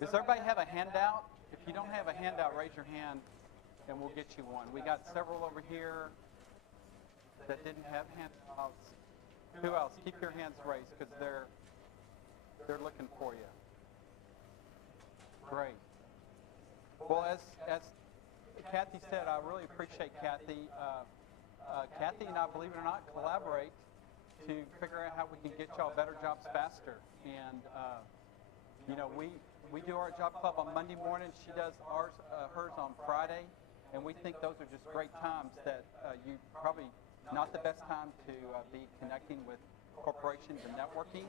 Does everybody have a handout? If you don't have a handout, raise your hand and we'll get you one. We got several over here that didn't have handouts. Who else? Keep your hands raised because they're looking for you. Great. Well, as Kathy said, I really appreciate Kathy. Kathy and I, believe it or not, collaborate to figure out how we can get y'all better jobs faster. And we do our job club on Monday morning. She does hers on Friday. And we think those are just great times that you probably not the best time to be connecting with corporations and networking.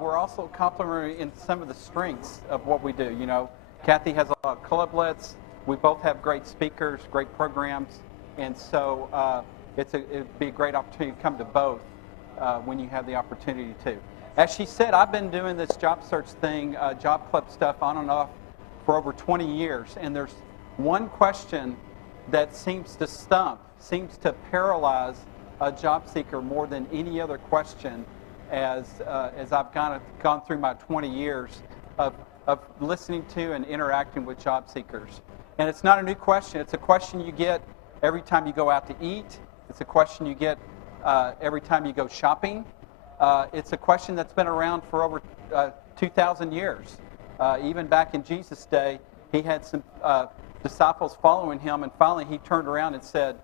We're also complementary in some of the strengths of what we do. You know, Kathy has a lot of clublets. We both have great speakers, great programs. And so it'd be a great opportunity to come to both when you have the opportunity to. As she said, I've been doing this job search thing, job club stuff on and off for over 20 years. And there's one question that seems to paralyze a job seeker more than any other question as I've gone through my 20 years of listening to and interacting with job seekers. And it's not a new question. It's a question you get every time you go out to eat. It's a question you get every time you go shopping. It's a question that's been around for over 2,000 years. Even back in Jesus' day, he had some disciples following him, and finally he turned around and said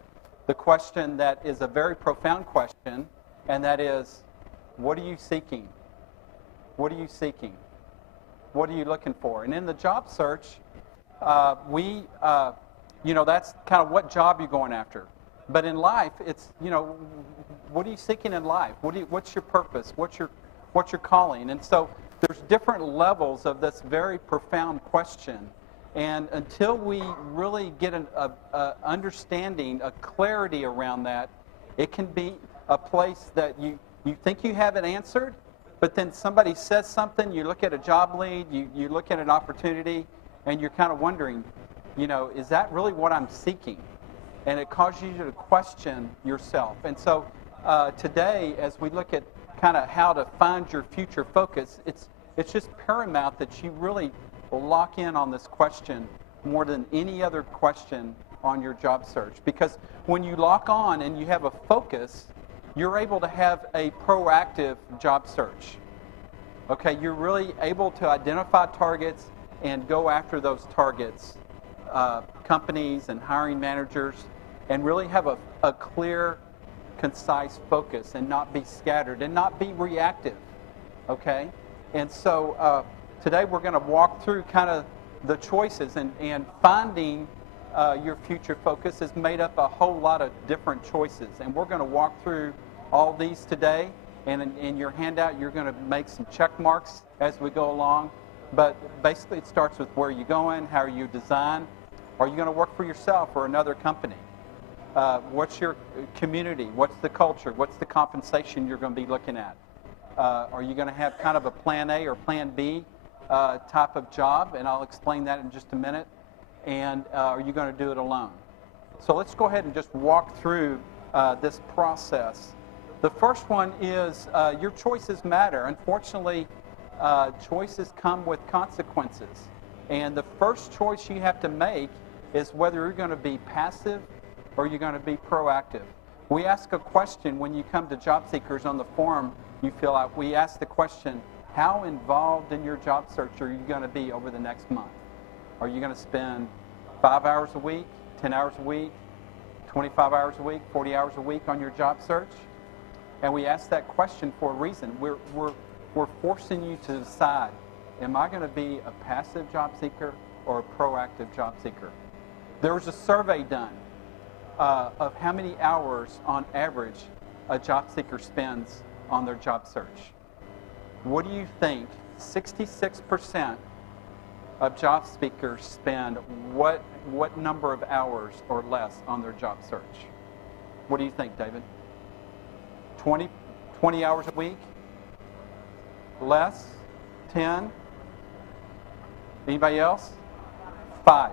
the question that is a very profound question, and that is, what are you seeking? What are you seeking? What are you looking for? And in the job search, that's kind of what job you're going after. But in life, it's, what are you seeking in life? What's your purpose? What's your calling? And so there's different levels of this very profound question. And until we really get an understanding, a clarity around that, it can be a place that you think you have it answered, but then somebody says something, you look at a job lead, you look at an opportunity, and you're kind of wondering, is that really what I'm seeking? And it causes you to question yourself. And so today, as we look at kind of how to find your future focus, it's just paramount that you really lock in on this question more than any other question on your job search. Because when you lock on and you have a focus, you're able to have a proactive job search. Okay, you're really able to identify targets and go after those targets, companies and hiring managers, and really have a clear, concise focus and not be scattered and not be reactive. Okay? And so today we're going to walk through kind of the choices, and finding your future focus is made up a whole lot of different choices. And we're going to walk through all these today, and in your handout you're going to make some check marks as we go along. But basically it starts with where you're going, how are you designed, are you going to work for yourself or another company? What's your community? What's the culture? What's the compensation you're going to be looking at? Are you going to have kind of a plan A or plan B type of job? And I'll explain that in just a minute. And are you going to do it alone? So let's go ahead and just walk through this process. The first one is your choices matter. Unfortunately, choices come with consequences. And the first choice you have to make is whether you're going to be passive or you're going to be proactive. We ask a question when you come to job seekers on the form you fill out. We ask the question, how involved in your job search are you going to be over the next month? Are you going to spend 5 hours a week, 10 hours a week, 25 hours a week, 40 hours a week on your job search? And we ask that question for a reason. We're forcing you to decide, am I going to be a passive job seeker or a proactive job seeker? There was a survey done of how many hours on average a job seeker spends on their job search. What do you think? 66% of job seekers spend what number of hours or less on their job search? What do you think, David? 20 hours a week? Less? 10? Anybody else? 5.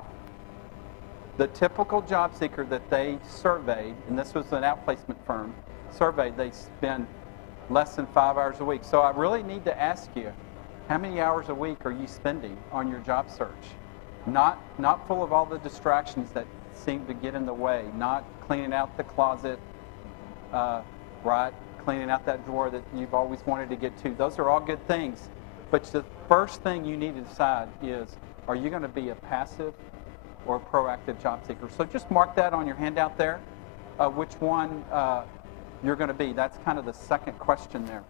The typical job seeker that they surveyed, and this was an outplacement firm, surveyed, they spend less than 5 hours a week. So I really need to ask you, How many hours a week are you spending on your job search? Not full of all the distractions that seem to get in the way, not cleaning out the closet, right? Cleaning out that drawer that you've always wanted to get to. Those are all good things. But the first thing you need to decide is, are you going to be a passive or a proactive job seeker? So just mark that on your handout there, which one you're going to be. That's kind of the second question there.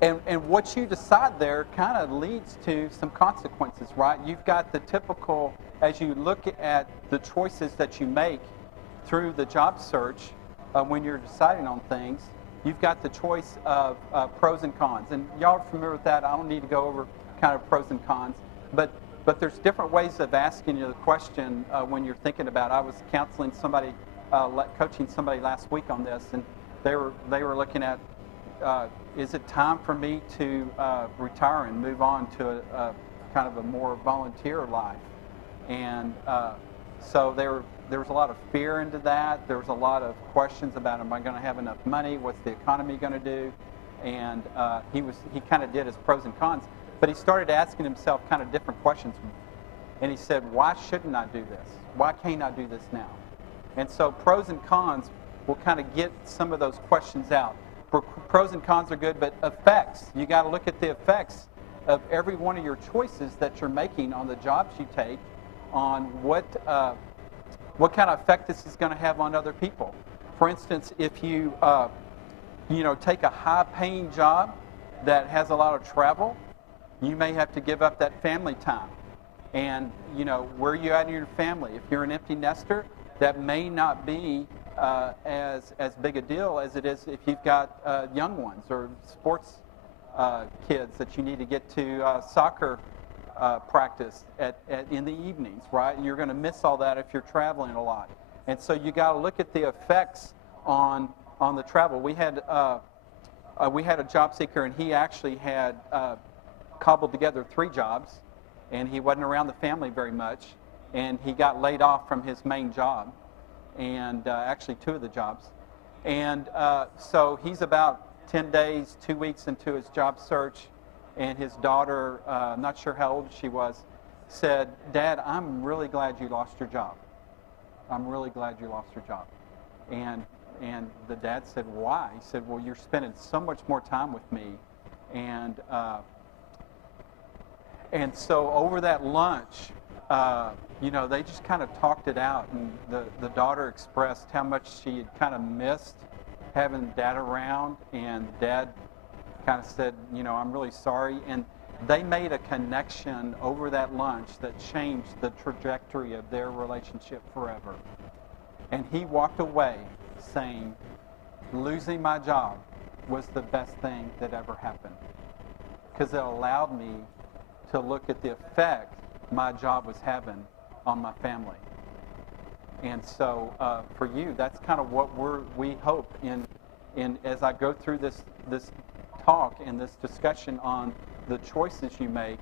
And what you decide there kind of leads to some consequences, right? You've got the typical, as you look at the choices that you make through the job search when you're deciding on things, you've got the choice of pros and cons. And y'all are familiar with that. I don't need to go over kind of pros and cons. But there's different ways of asking you the question when you're thinking about it. I was counseling somebody, coaching somebody last week on this, and they were looking at, is it time for me to retire and move on to a kind of a more volunteer life? And so there was a lot of fear into that. There was a lot of questions about, am I going to have enough money? What's the economy going to do? And he kind of did his pros and cons, but he started asking himself kind of different questions. And he said, why shouldn't I do this? Why can't I do this now? And so pros and cons will kind of get some of those questions out. Pros and cons are good, but effects, you got to look at the effects of every one of your choices that you're making on the jobs you take, on what kind of effect this is going to have on other people. For instance, if you take a high-paying job that has a lot of travel, you may have to give up that family time. And where are you at in your family? If you're an empty nester, that may not be as big a deal as it is if you've got young ones or sports kids that you need to get to soccer practice in the evenings, right? And you're going to miss all that if you're traveling a lot. And so you got to look at the effects on the travel. We had a job seeker, and he actually had cobbled together 3 jobs, and he wasn't around the family very much, and he got laid off from his main job, and actually 2 of the jobs. And so he's about 10 days, 2 weeks into his job search, and his daughter, I'm not sure how old she was, said, Dad, I'm really glad you lost your job. I'm really glad you lost your job. And the dad said, why? He said, well, you're spending so much more time with me. And so over that lunch, they just kind of talked it out, and the daughter expressed how much she had kind of missed having Dad around, and Dad kind of said, I'm really sorry. And they made a connection over that lunch that changed the trajectory of their relationship forever. And he walked away saying, losing my job was the best thing that ever happened, because it allowed me to look at the effect my job was having on my family. And so for you, that's kind of what we hope in as I go through this talk and this discussion on the choices you make,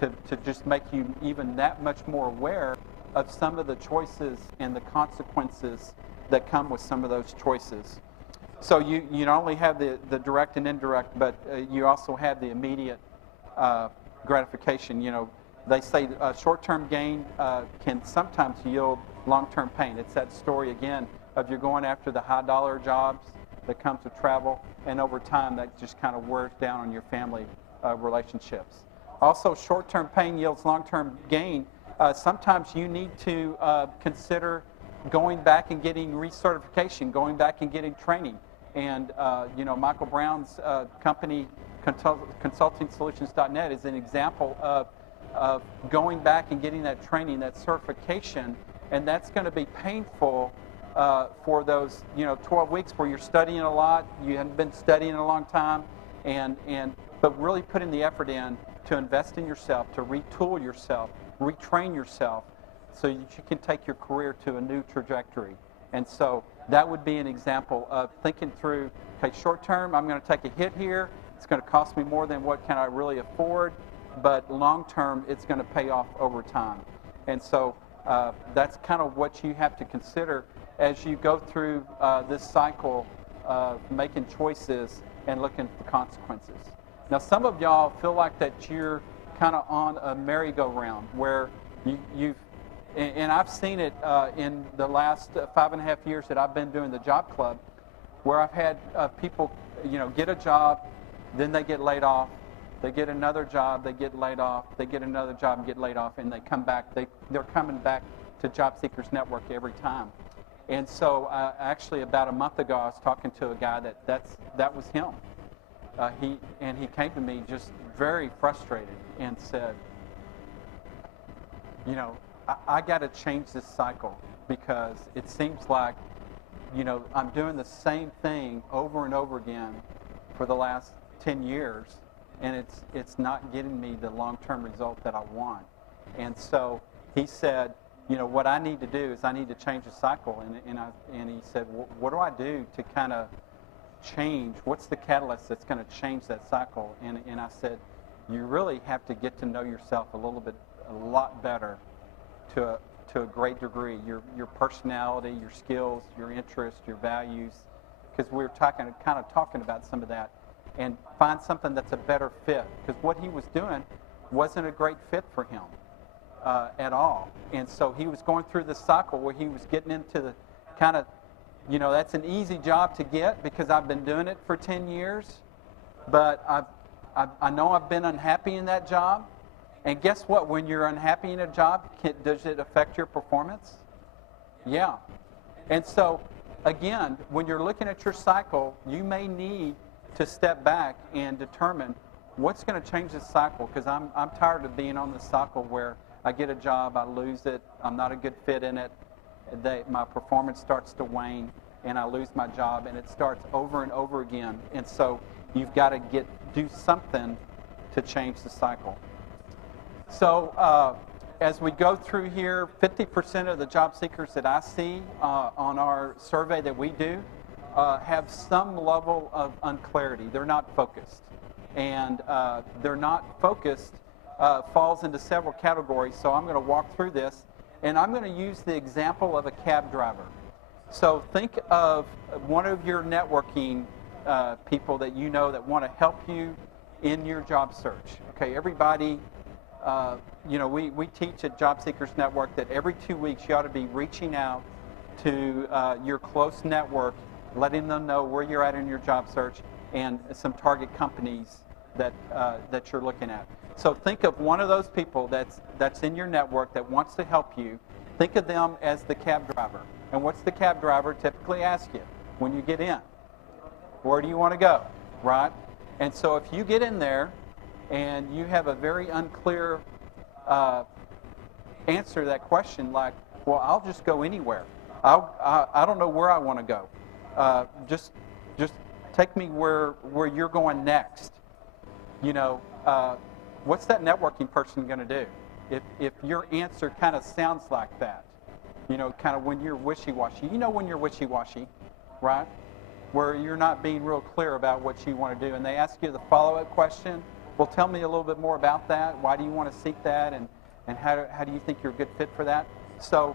to just make you even that much more aware of some of the choices and the consequences that come with some of those choices. So you not only have the direct and indirect, but you also have the immediate gratification. They say short-term gain can sometimes yield long-term pain. It's that story again of you're going after the high-dollar jobs that comes with travel, and over time that just kind of wears down on your family relationships. Also, short-term pain yields long-term gain. Sometimes you need to consider going back and getting recertification, going back and getting training. And Michael Brown's company, ConsultingSolutions.net, is an example of going back and getting that training, that certification, and that's going to be painful for those 12 weeks where you're studying a lot, you haven't been studying in a long time, but really putting the effort in to invest in yourself, to retool yourself, retrain yourself, so that you can take your career to a new trajectory. And so that would be an example of thinking through, okay, short term, I'm going to take a hit here. It's going to cost me more than what can I really afford, but long term, it's going to pay off over time. And so that's kind of what you have to consider as you go through this cycle of making choices and looking for consequences. Now, some of y'all feel like that you're kind of on a merry-go-round where you've, and I've seen it in the last 5.5 years that I've been doing the job club, where I've had people, get a job, then they get laid off, they get another job, they get laid off, they get another job and get laid off, and they come back. They're coming back to Job Seekers Network every time. And so, actually, about a month ago, I was talking to a guy that was him. He came to me just very frustrated and said, I got to change this cycle because it seems like, I'm doing the same thing over and over again for the last 10 years, and it's not getting me the long-term result that I want. And so he said, what I need to do is I need to change the cycle. And he said, what do I do to kind of change? What's the catalyst that's going to change that cycle? And I said, you really have to get to know yourself a lot better to a great degree. Your personality, your skills, your interests, your values, because we were kind of talking about some of that, and find something that's a better fit. Because what he was doing wasn't a great fit for him at all. And so he was going through this cycle where he was getting into the kind of, that's an easy job to get because I've been doing it for 10 years, but I know I've been unhappy in that job. And guess what? When you're unhappy in a job, does it affect your performance? Yeah. And so, again, when you're looking at your cycle, you may need to step back and determine what's going to change this cycle, because I'm tired of being on this cycle where I get a job, I lose it, I'm not a good fit in it, my performance starts to wane, and I lose my job, and it starts over and over again. And so you've got to do something to change the cycle. So as we go through here, 50% of the job seekers that I see on our survey that we do have some level of unclarity. They're not focused. And they're not focused falls into several categories. So I'm going to walk through this, and I'm going to use the example of a cab driver. So think of one of your networking people that you know that want to help you in your job search. Okay, everybody, we teach at Job Seekers Network that every 2 weeks you ought to be reaching out to your close network, letting them know where you're at in your job search and some target companies that you're looking at. So think of one of those people that's in your network that wants to help you. Think of them as the cab driver. And what's the cab driver typically ask you when you get in? Where do you want to go, right? And so if you get in there and you have a very unclear answer to that question, like, well, I'll just go anywhere. I don't know where I want to go. Just take me where you're going next. What's that networking person going to do? If your answer kind of sounds like that, kind of when you're wishy-washy. When you're wishy-washy, right? Where you're not being real clear about what you want to do. And they ask you the follow-up question, well, tell me a little bit more about that. Why do you want to seek that? And how do you think you're a good fit for that? So,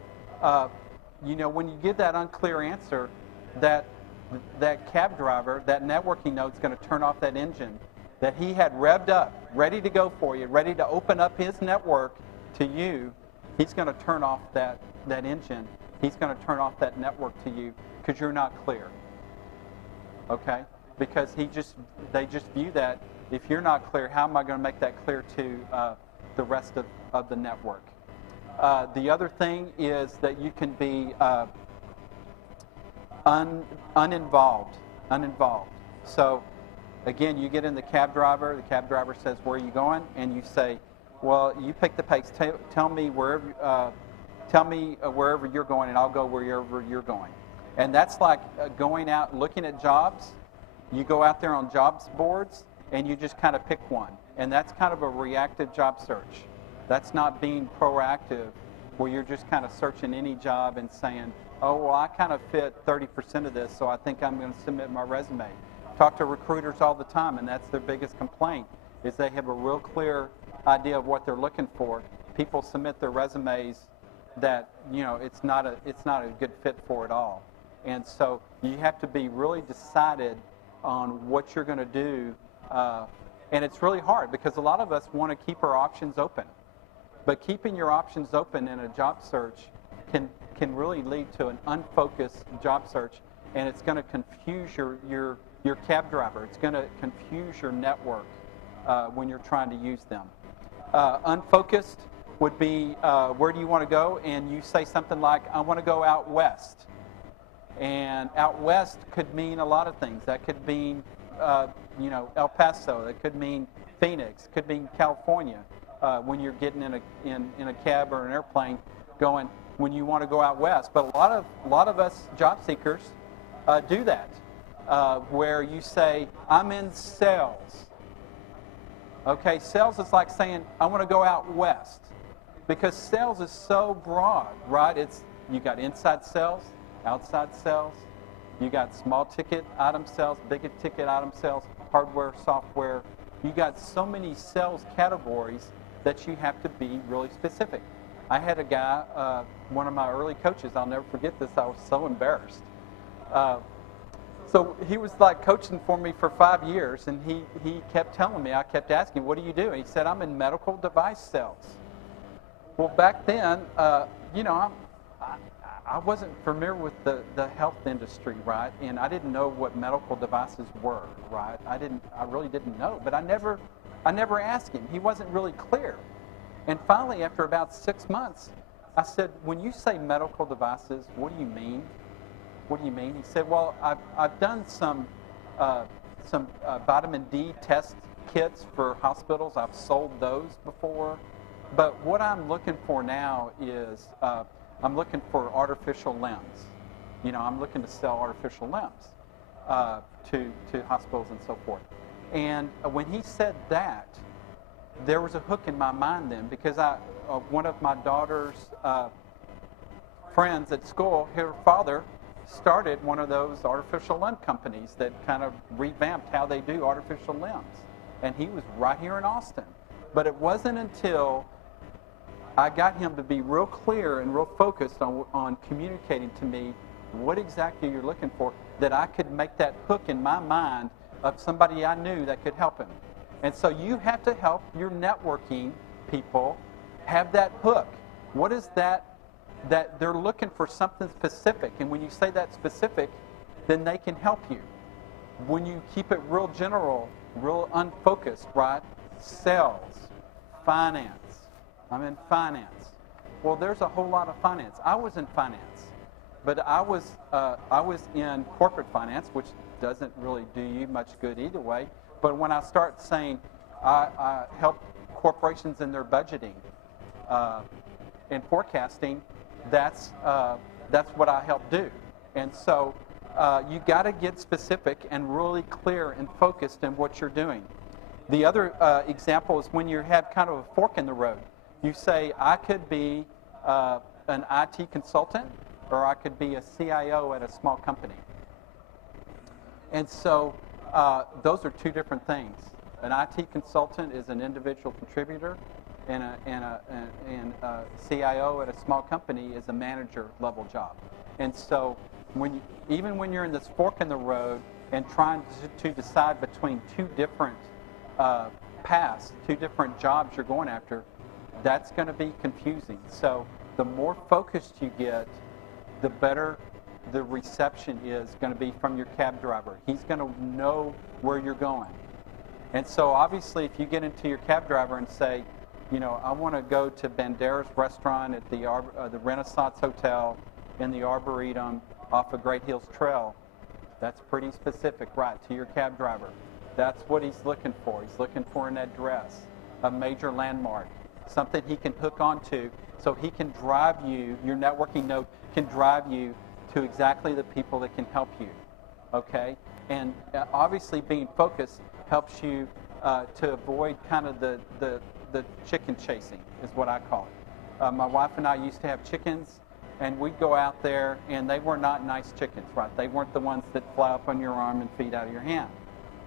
when you give that unclear answer, that cab driver, that networking node's going to turn off that engine that he had revved up, ready to go for you, ready to open up his network to you. He's going to turn off that engine. He's going to turn off that network to you because you're not clear. Okay? Because they just view that, if you're not clear, how am I going to make that clear to the rest of the network? The other thing is that you can be uninvolved. So, again, you get in the cab driver says, where are you going? And you say, well, you pick the pace. Tell me wherever you're going, and I'll go wherever you're going. And that's like going out looking at jobs. You go out there on jobs boards, and you just kind of pick one. And that's kind of a reactive job search. That's not being proactive, where you're just kind of searching any job and saying, oh, well, I kind of fit 30% of this, so I think I'm going to submit my resume. Talk to recruiters all the time, and that's their biggest complaint, is they have a real clear idea of what they're looking for. People submit their resumes that, it's not a good fit for at all. And so you have to be really decided on what you're going to do. And it's really hard because a lot of us want to keep our options open. But keeping your options open in a job search can really lead to an unfocused job search, and it's going to confuse your cab driver. It's going to confuse your network when you're trying to use them. Unfocused would be where do you want to go, and you say something like, I want to go out west. And out west could mean a lot of things. That could mean El Paso. That could mean Phoenix. Could mean California. When you're getting in a cab or an airplane, going when you want to go out west. But a lot of us job seekers do that, where you say, I'm in sales. Okay, sales is like saying, I want to go out west, because sales is so broad, right? You got inside sales, outside sales, you got small ticket item sales, big ticket item sales, hardware, software. You got so many sales categories that you have to be really specific. I had a guy, one of my early coaches, I'll never forget this, I was so embarrassed. So he was like coaching for me for 5 years, and he kept telling me, I kept asking, what do you do? And he said, I'm in medical device sales. Well, back then, I wasn't familiar with the health industry, right? And I didn't know what medical devices were, right? I really didn't know, but I never asked him. He wasn't really clear. And finally, after about 6 months, I said, when you say medical devices, what do you mean? What do you mean? He said, well, I've done some vitamin D test kits for hospitals. I've sold those before. But what I'm looking for now is I'm looking for artificial limbs. I'm looking to sell artificial limbs to hospitals and so forth. And when he said that, there was a hook in my mind then, because one of my daughter's friends at school, her father started one of those artificial limb companies that kind of revamped how they do artificial limbs. And he was right here in Austin. But it wasn't until I got him to be real clear and real focused on communicating to me what exactly you're looking for, that I could make that hook in my mind of somebody I knew that could help him. And so you have to help your networking people have that hook. What is that they're looking for something specific? And when you say that specific, then they can help you. When you keep it real general, real unfocused, right? Sales, finance. I'm in finance. Well, there's a whole lot of finance. I was in finance, but I was in corporate finance, which doesn't really do you much good either way. But when I start saying I help corporations in their budgeting and forecasting, that's what I help do. And so you got to get specific and really clear and focused in what you're doing. The other example is when you have kind of a fork in the road. You say, I could be an IT consultant, or I could be a CIO at a small company. And so those are two different things. An IT consultant is an individual contributor, and a CIO at a small company is a manager level job. And so even when you're in this fork in the road and trying to decide between two different paths, two different jobs you're going after, that's going to be confusing. So the more focused you get, the better the reception is going to be from your cab driver. He's going to know where you're going. And so obviously if you get into your cab driver and say, I want to go to Banderas Restaurant at the Renaissance Hotel in the Arboretum off of Great Hills Trail, that's pretty specific, right, to your cab driver. That's what he's looking for. He's looking for an address, a major landmark, something he can hook onto so he can drive you, your networking node can drive you to exactly the people that can help you, okay? And obviously being focused helps you to avoid kind of the chicken chasing, is what I call it. My wife and I used to have chickens, and we'd go out there, and they were not nice chickens, right? They weren't the ones that fly up on your arm and feed out of your hand,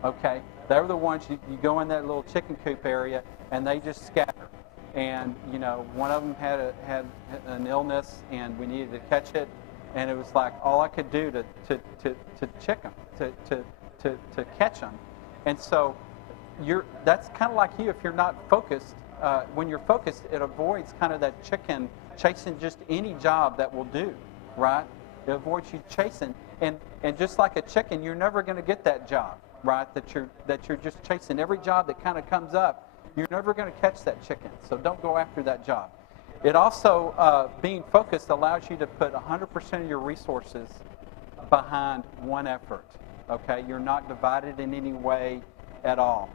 okay? They were the ones, you go in that little chicken coop area, and they just scatter. And, one of them had an illness, and we needed to catch it. and it was like all I could do to check them, to catch them. And so that's kind of like you. If you're not focused, when you're focused, it avoids kind of that chicken chasing just any job that will do, right? It avoids you chasing, and just like a chicken, you're never going to get that job, right? That you're just chasing every job that kind of comes up. You're never going to catch that chicken, so don't go after that job. It also, being focused allows you to put 100% of your resources behind one effort, okay? You're not divided in any way at all.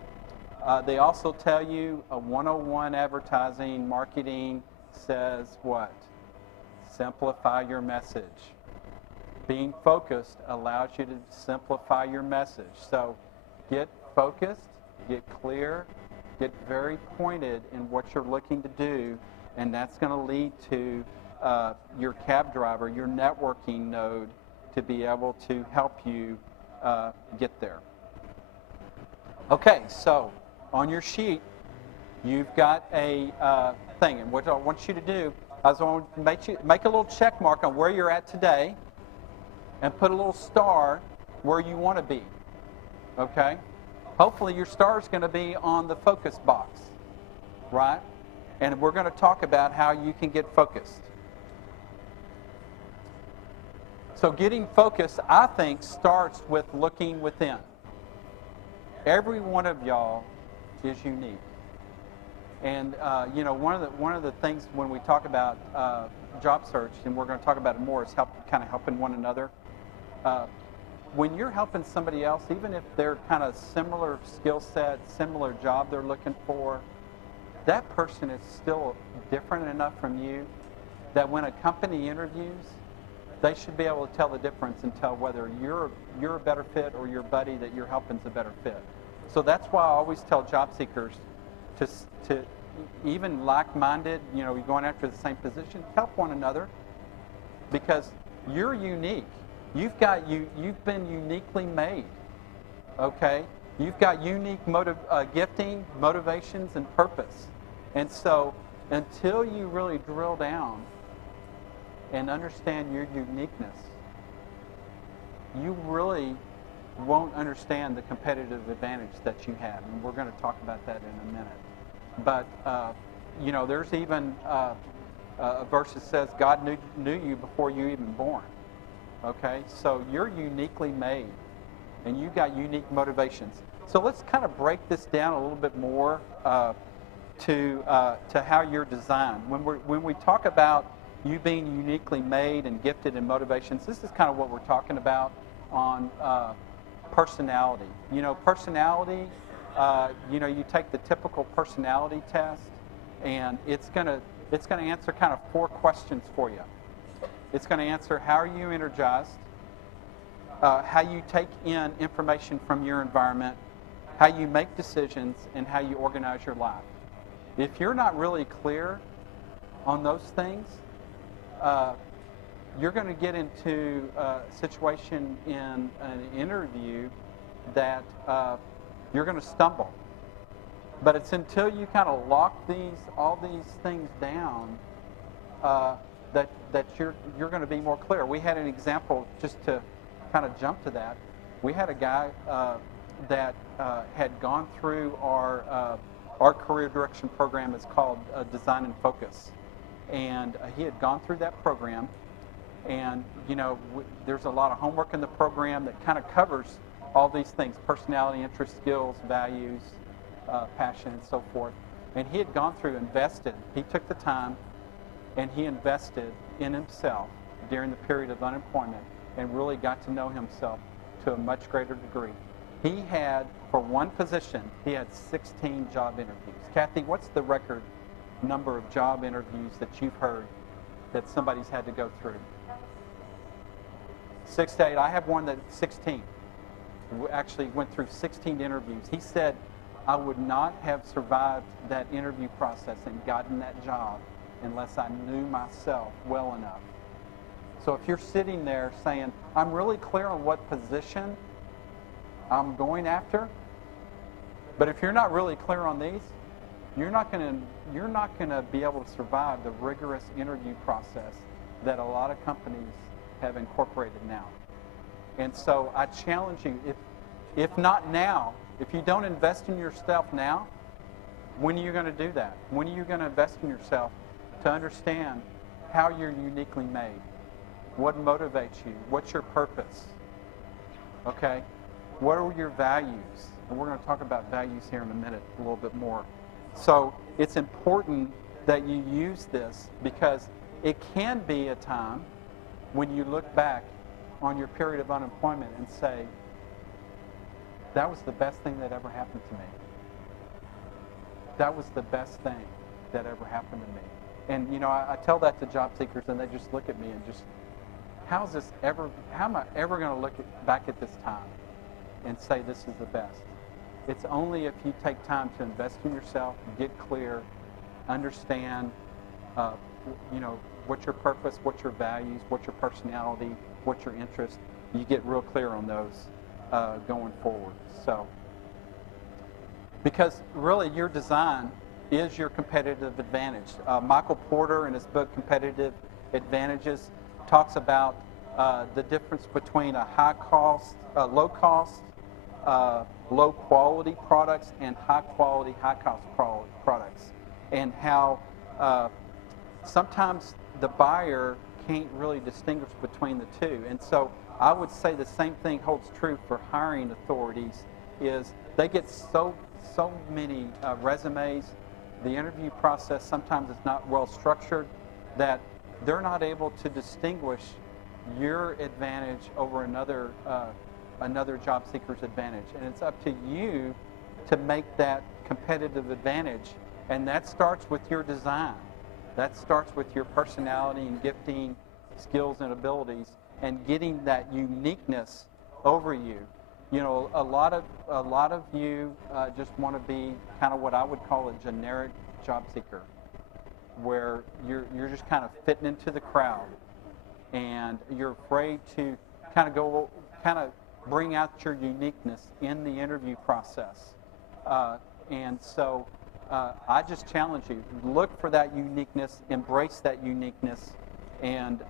They also tell you 101 advertising marketing says what? Simplify your message. Being focused allows you to simplify your message. So get focused, get clear, get very pointed in what you're looking to do, and that's going to lead to your cab driver, your networking node, to be able to help you get there. Okay, so on your sheet, you've got a thing, and what I want you to do is I want to make a little check mark on where you're at today, and put a little star where you want to be. Okay? Hopefully your star is going to be on the focus box, right? And we're going to talk about how you can get focused. So getting focused, I think, starts with looking within. Every one of y'all is unique. And one of the things when we talk about job search, and we're going to talk about it more, is kind of helping one another. When you're helping somebody else, even if they're kind of similar skill set, similar job they're looking for, that person is still different enough from you that when a company interviews, they should be able to tell the difference and tell whether you're a better fit or your buddy that you're helping is a better fit. So that's why I always tell job seekers to even like-minded, you're going after the same position, help one another, because you're unique. You've been uniquely made. Okay? You've got unique gifting, motivations, and purpose. And so until you really drill down and understand your uniqueness, you really won't understand the competitive advantage that you have. And we're going to talk about that in a minute. But, there's even a verse that says God knew you before you even born. Okay? So you're uniquely made, and you've got unique motivations. So let's kind of break this down a little bit more to how you're designed. When we talk about you being uniquely made and gifted in motivations, this is kind of what we're talking about on personality. Personality, you take the typical personality test, and it's going to answer kind of 4 questions for you. It's going to answer how are you energized, how you take in information from your environment, how you make decisions, and how you organize your life. If you're not really clear on those things, you're going to get into a situation in an interview that you're going to stumble. But it's until you kind of lock all these things down that you're going to be more clear. We had an example, just to kind of jump to that. We had a guy that had gone through our career direction program. It's called Design and Focus. And he had gone through that program. And, there's a lot of homework in the program that kind of covers all these things: personality, interest, skills, values, passion, and so forth. And he had gone through, invested. He took the time, and he invested in himself during the period of unemployment and really got to know himself to a much greater degree. He had, for one position, he had 16 job interviews. Kathy, what's the record number of job interviews that you've heard that somebody's had to go through? 6 to 8. I have one that's 16. We actually went through 16 interviews. He said, I would not have survived that interview process and gotten that job unless I knew myself well enough. So if you're sitting there saying, I'm really clear on what position I'm going after, but if you're not really clear on these, you're not going to be able to survive the rigorous interview process that a lot of companies have incorporated now. And so I challenge you, if not now, if you don't invest in yourself now, when are you going to do that? When are you going to invest in yourself to understand how you're uniquely made? What motivates you? What's your purpose? Okay? What are your values? And we're going to talk about values here in a minute a little bit more. So it's important that you use this because it can be a time when you look back on your period of unemployment and say, that was the best thing that ever happened to me. That was the best thing that ever happened to me. And, you know, I tell that to job seekers and they just look at me and just, how am I ever going to look back at this time and say this is the best? It's only if you take time to invest in yourself, get clear, understand, you know, what's your purpose, what's your values, what's your personality, what's your interest. You get real clear on those going forward. So, because really your design is your competitive advantage. Michael Porter in his book Competitive Advantages talks about the difference between a low cost, low quality products and high quality, high cost products, and how sometimes the buyer can't really distinguish between the two. And so I would say the same thing holds true for hiring authorities. Is they get so many resumes. The interview process sometimes is not well structured that they're not able to distinguish your advantage over another job seeker's advantage. And it's up to you to make that competitive advantage. And that starts with your design. That starts with your personality and gifting, skills and abilities, and getting that uniqueness over you. You know, a lot of you just want to be kind of what I would call a generic job seeker, where you're just kind of fitting into the crowd, and you're afraid to kind of bring out your uniqueness in the interview process. And so I just challenge you: look for that uniqueness, embrace that uniqueness, and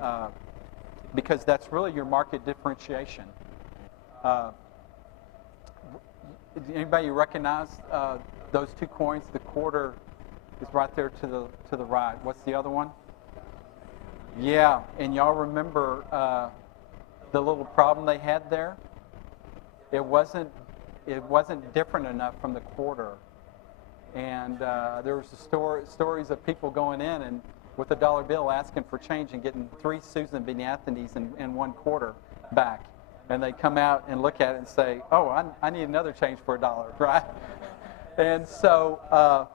because that's really your market differentiation. Anybody recognize those two coins? The quarter is right there to the right. What's the other one? Yeah, and y'all remember the little problem they had there? It wasn't different enough from the quarter, and there was stories of people going in and with a dollar bill asking for change and getting 3 Susan B. Anthony's and 1 quarter back. And they come out and look at it and say, oh, I need another change for $1, right? And so,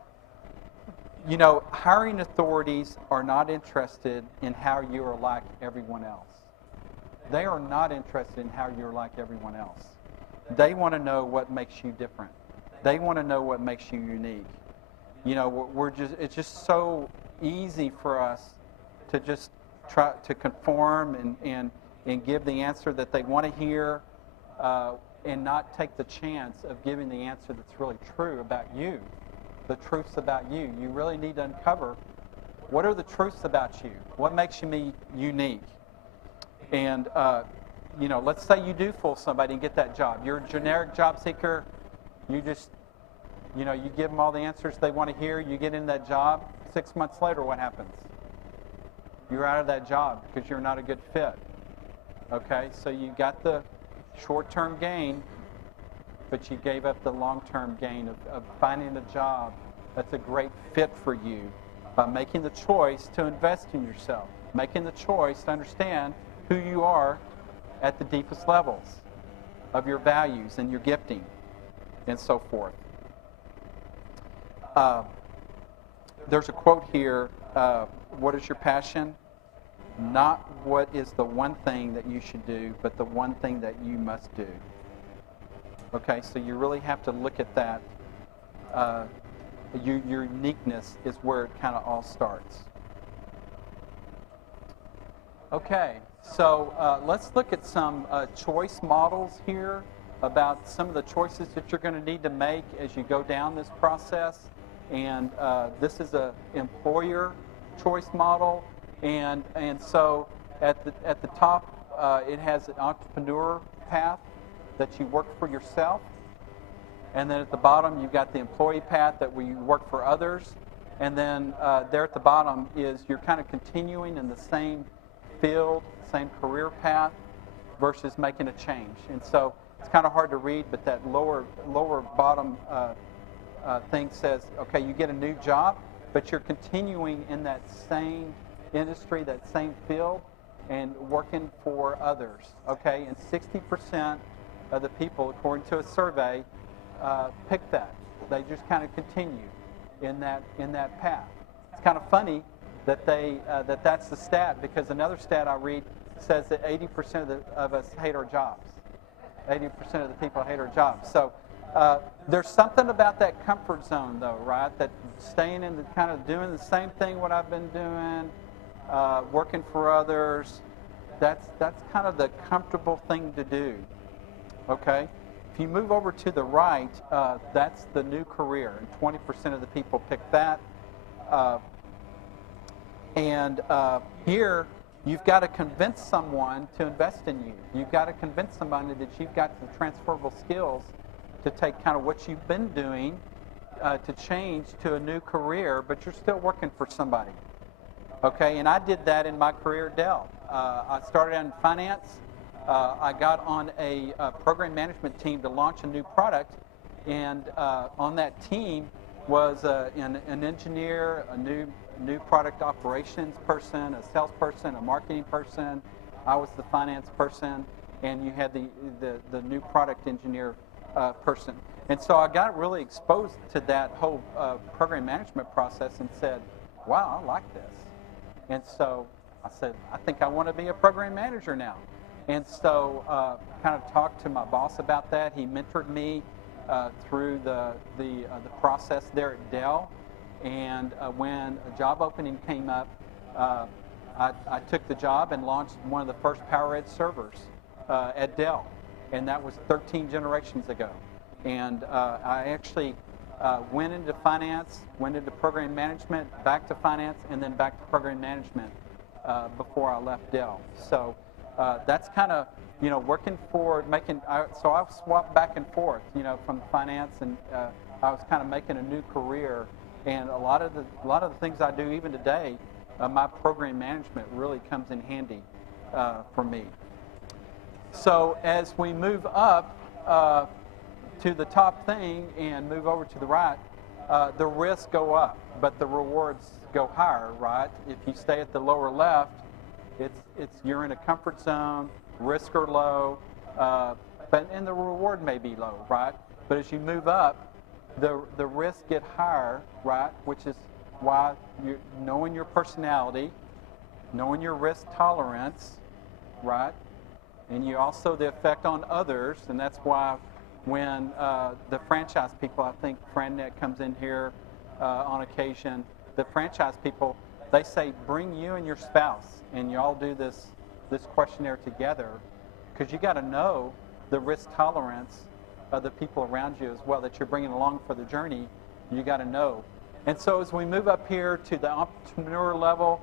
you know, hiring authorities are not interested in how you are like everyone else. They are not interested in how you're like everyone else. They want to know what makes you different. They want to know what makes you unique. You know, it's just so easy for us to just try to conform and give the answer that they want to hear, and not take the chance of giving the answer that's really true about you, the truths about you. You really need to uncover what are the truths about you, what makes you unique. And, you know, let's say you do fool somebody and get that job. You're a generic job seeker. You just, you know, you give them all the answers they want to hear. You get in that job. 6 months later, what happens? You're out of that job because you're not a good fit. Okay, so you got the short-term gain, but you gave up the long-term gain of finding a job that's a great fit for you by making the choice to invest in yourself, making the choice to understand who you are at the deepest levels of your values and your gifting and so forth. There's a quote here, what is your passion? Not what is the one thing that you should do, but the one thing that you must do. Okay, so you really have to look at that. Your uniqueness is where it kind of all starts. Okay, so let's look at some choice models here about some of the choices that you're going to need to make as you go down this process. And this is an employer choice model. And so at the top it has an entrepreneur path that you work for yourself. And then at the bottom, you've got the employee path that where you work for others. And then there at the bottom is you're kind of continuing in the same field, same career path versus making a change. And so it's kind of hard to read, but that lower bottom thing says, okay, you get a new job, but you're continuing in that same industry, that same field, and working for others. Okay, and 60% of the people, according to a survey, pick that. They just kind of continue in that path. It's kind of funny that that's the stat, because another stat I read says that 80% of us hate our jobs. 80% of the people hate our jobs. So there's something about that comfort zone, though, right? That staying in the kind of doing the same thing what I've been doing, working for others. That's kind of the comfortable thing to do. Okay. If you move over to the right, that's the new career, and 20% of the people pick that. Here, you've got to convince someone to invest in you. You've got to convince somebody that you've got the transferable skills to take kind of what you've been doing to change to a new career, but you're still working for somebody. Okay, and I did that in my career at Dell. I started out in finance. I got on a program management team to launch a new product, and on that team was an engineer, a new product operations person, a salesperson, a marketing person. I was the finance person, and you had the new product engineer person. And so I got really exposed to that whole program management process and said, wow, I like this. And so I said, I think I want to be a program manager now. And so kind of talked to my boss about that. He mentored me through the process there at Dell. And when a job opening came up, I took the job and launched one of the first PowerEdge servers at Dell. And that was 13 generations ago. And I actually went into finance, went into program management, back to finance, and then back to program management before I left Dell. So that's kind of, working for so I swapped back and forth, from finance, and I was kind of making a new career. And a lot of the things I do even today, my program management really comes in handy for me. So as we move up to the top thing and move over to the right, the risks go up, but the rewards go higher, right? If you stay at the lower left, you're in a comfort zone, risks are low, and the reward may be low, right? But as you move up, the risks get higher, right? Which is why you're knowing your personality, knowing your risk tolerance, right? And you also the effect on others, and that's why when the franchise people, I think FranNet comes in here on occasion, the franchise people, they say bring you and your spouse, and you all do this questionnaire together, because you got to know the risk tolerance of the people around you as well that you're bringing along for the journey. You got to know. And so as we move up here to the entrepreneur level,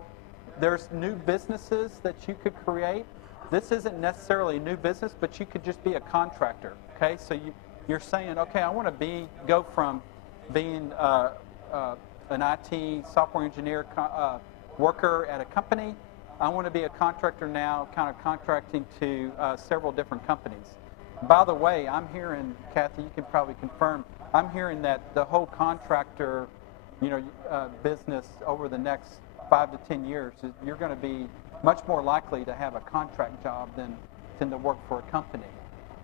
there's new businesses that you could create. This isn't necessarily a new business, but you could just be a contractor. Okay, so you're saying, okay, I want to go from being an IT software engineer worker at a company. I want to be a contractor now, kind of contracting to several different companies. By the way, I'm hearing, Kathy, you can probably confirm, I'm hearing that the whole contractor, business over the next 5 to 10 years, you're going to be much more likely to have a contract job than to work for a company.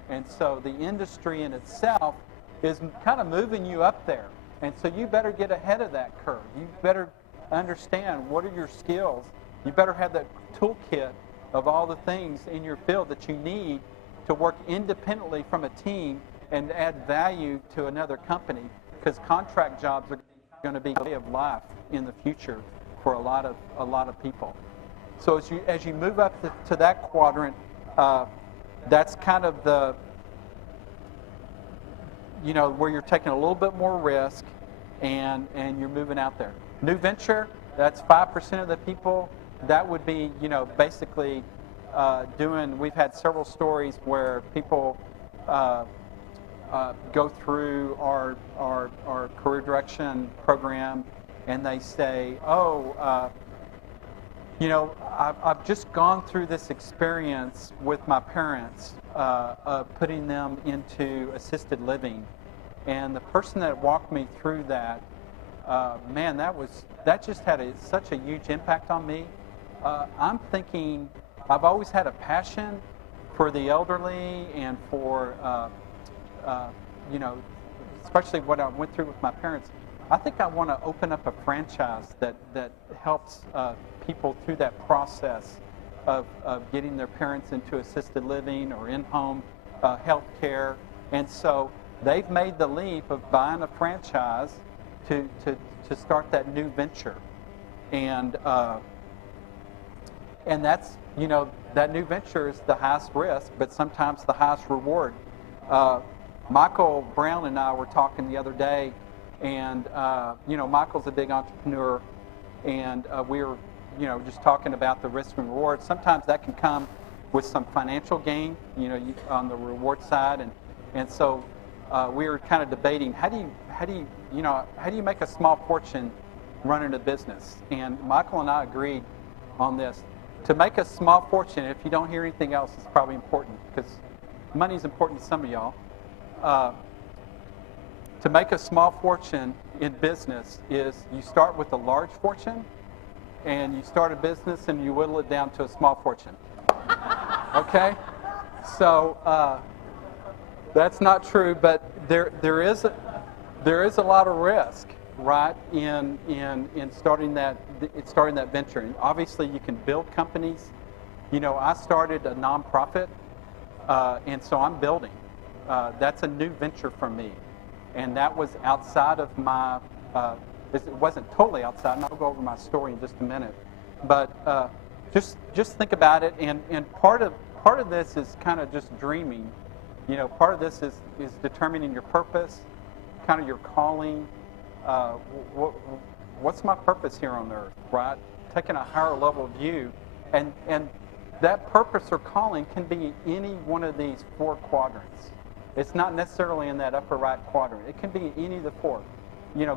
And so the industry in itself is kind of moving you up there. And so you better get ahead of that curve. You better understand what are your skills. You better have that toolkit of all the things in your field that you need to work independently from a team and add value to another company, because contract jobs are going to be a way of life in the future for a lot of people. So as you move up to that quadrant, that's kind of the where you're taking a little bit more risk and you're moving out there. New venture, that's 5% of the people. That would be basically we've had several stories where people go through our career direction program, and they say, oh, I've just gone through this experience with my parents of putting them into assisted living. And the person that walked me through that, man, that just had such a huge impact on me. I'm thinking, I've always had a passion for the elderly and for, especially what I went through with my parents. I think I want to open up a franchise that helps people through that process of getting their parents into assisted living or in-home health care. And so they've made the leap of buying a franchise to start that new venture. And that's, that new venture is the highest risk, but sometimes the highest reward. Michael Brown and I were talking the other day, and Michael's a big entrepreneur, and we were just talking about the risk and reward. Sometimes that can come with some financial gain, on the reward side, and so we were kind of debating how do you make a small fortune running a business. And Michael and I agreed on this. To make a small fortune, if you don't hear anything else, it's probably important, because money is important to some of y'all. To make a small fortune in business is you start with a large fortune, and you start a business and you whittle it down to a small fortune. Okay? So that's not true, but there is a lot of risk, right, in starting that venture. And obviously, you can build companies. I started a nonprofit, and so I'm building. That's a new venture for me, and that was outside of my. It wasn't totally outside, and I'll go over my story in just a minute. But just think about it, and part of this is kind of just dreaming. Part of this is determining your purpose, kind of your calling. What's my purpose here on earth, right? Taking a higher level view, and that purpose or calling can be any one of these four quadrants. It's not necessarily in that upper right quadrant. It can be any of the four.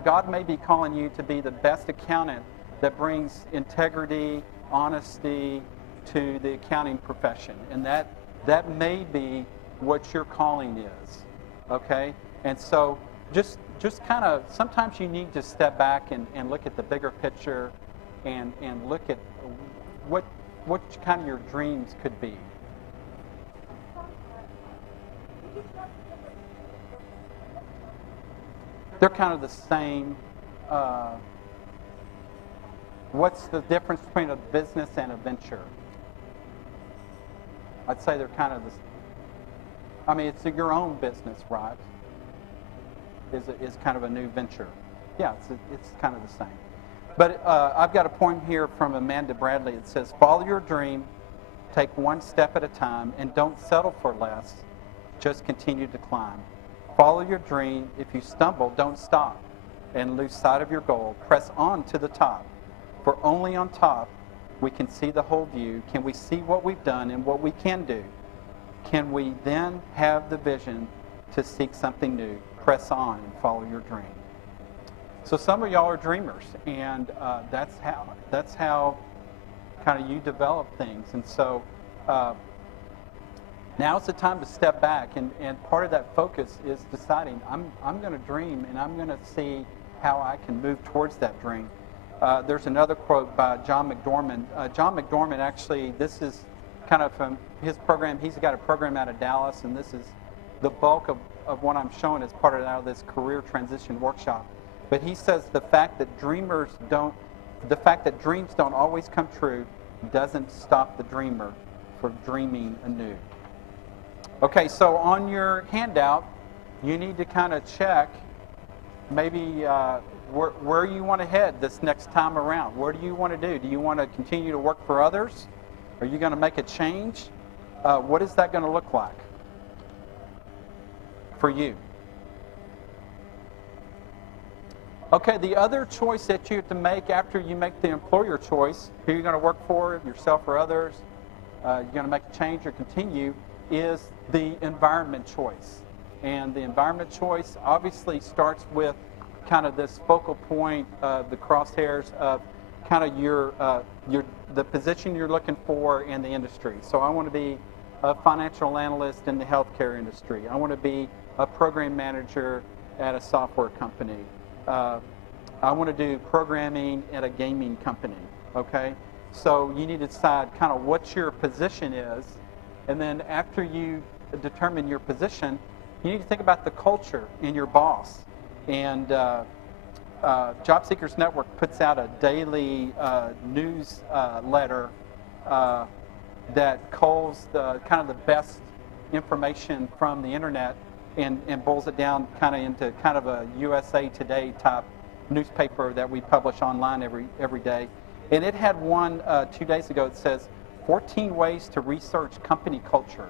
God may be calling you to be the best accountant that brings integrity, honesty to the accounting profession, and that may be what your calling is. Okay, and so just kind of, sometimes you need to step back and look at the bigger picture and look at what kind of your dreams could be. They're kind of the same. What's the difference between a business and a venture? I'd say they're kind of it's your own business, right? Is kind of a new venture. Yeah, it's kind of the same. But I've got a poem here from Amanda Bradley. It says, follow your dream, take one step at a time, and don't settle for less. Just continue to climb. Follow your dream. If you stumble, don't stop and lose sight of your goal. Press on to the top, for only on top we can see the whole view. Can we see what we've done and what we can do? Can we then have the vision to seek something new? Press on and follow your dream. So some of y'all are dreamers, and that's how kind of you develop things. And so now it's the time to step back, and part of that focus is deciding I'm going to dream, and I'm going to see how I can move towards that dream. There's another quote by John McDormand. John McDormand, actually, this is kind of from his program. He's got a program out of Dallas, and this is the bulk of what I'm showing is part of this career transition workshop. But he says the fact that dreams don't always come true doesn't stop the dreamer from dreaming anew. Okay, so on your handout, you need to kind of check maybe where you want to head this next time around. What do you want to do? Do you want to continue to work for others? Are you going to make a change? What is that going to look like for you? Okay, the other choice that you have to make after you make the employer choice, who you're going to work for, yourself or others, you're going to make a change or continue, is the environment choice. And the environment choice obviously starts with kind of this focal point of the crosshairs of kind of the position you're looking for in the industry. So I want to be a financial analyst in the healthcare industry. I want to be a program manager at a software company. I want to do programming at a gaming company, okay? So you need to decide kind of what your position is, and then after you determine your position, you need to think about the culture in your boss. And Job Seekers Network puts out a daily newsletter that culls kind of the best information from the internet and boils it down kind of into kind of a USA Today type newspaper that we publish online every day. And it had one 2 days ago that says 14 ways to research company culture.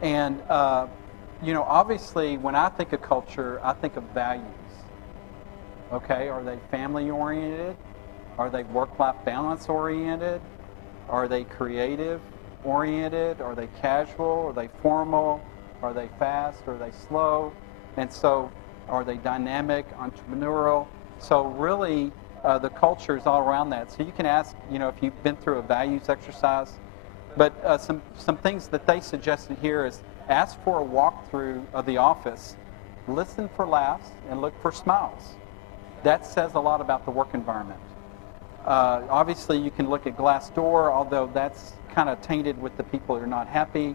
And obviously when I think of culture, I think of values. Okay, are they family oriented? Are they work-life balance oriented? Are they creative oriented? Are they casual? Are they formal? Are they fast? Are they slow? And so are they dynamic, entrepreneurial? So really the culture is all around that. So you can ask, if you've been through a values exercise. But some things that they suggested here is ask for a walkthrough of the office, listen for laughs, and look for smiles. That says a lot about the work environment. Obviously, you can look at Glassdoor, although that's kind of tainted with the people who are not happy.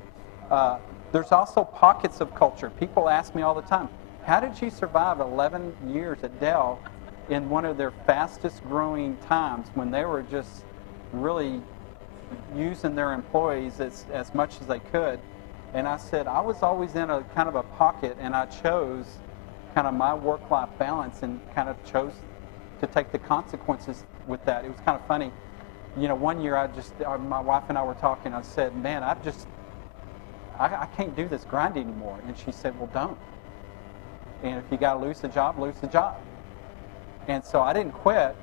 There's also pockets of culture. People ask me all the time, how did you survive 11 years at Dell in one of their fastest growing times when they were just really using their employees as much as they could? And I said, I was always in a kind of a pocket, and I chose kind of my work-life balance and kind of chose to take the consequences with that. It was kind of funny. One year my wife and I were talking, I said, man, I can't do this grind anymore. And she said, well, don't. And if you got to lose the job, lose the job. And so I didn't quit,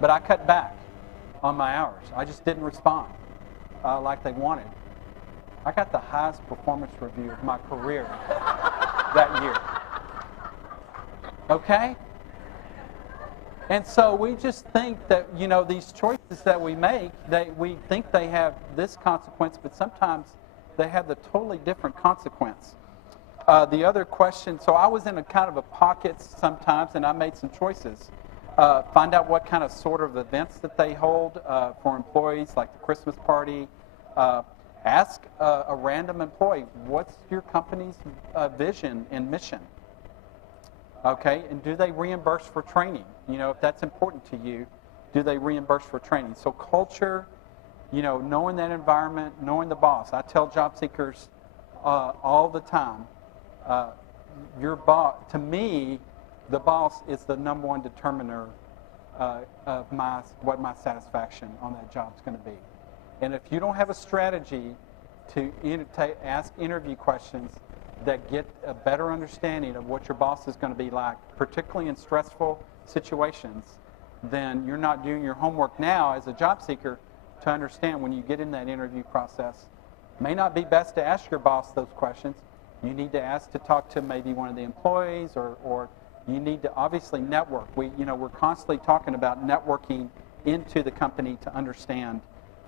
but I cut back on my hours. I just didn't respond like they wanted. I got the highest performance review of my career that year. Okay? And so we just think that, these choices that we make, we think they have this consequence, but sometimes they have the totally different consequence. The other question, so I was in a kind of a pocket sometimes, and I made some choices. Find out what kind of sort of events that they hold for employees, like the Christmas party. Ask a random employee, what's your company's vision and mission? Okay, and do they reimburse for training? If that's important to you, do they reimburse for training? So culture, knowing that environment, knowing the boss. I tell job seekers all the time, your boss, to me, the boss is the number one determiner of what my satisfaction on that job is going to be. And if you don't have a strategy to ask interview questions that get a better understanding of what your boss is going to be like, particularly in stressful situations, then you're not doing your homework now as a job seeker to understand when you get in that interview process. It may not be best to ask your boss those questions. You need to ask to talk to maybe one of the employees, or you need to obviously network. We're constantly talking about networking into the company to understand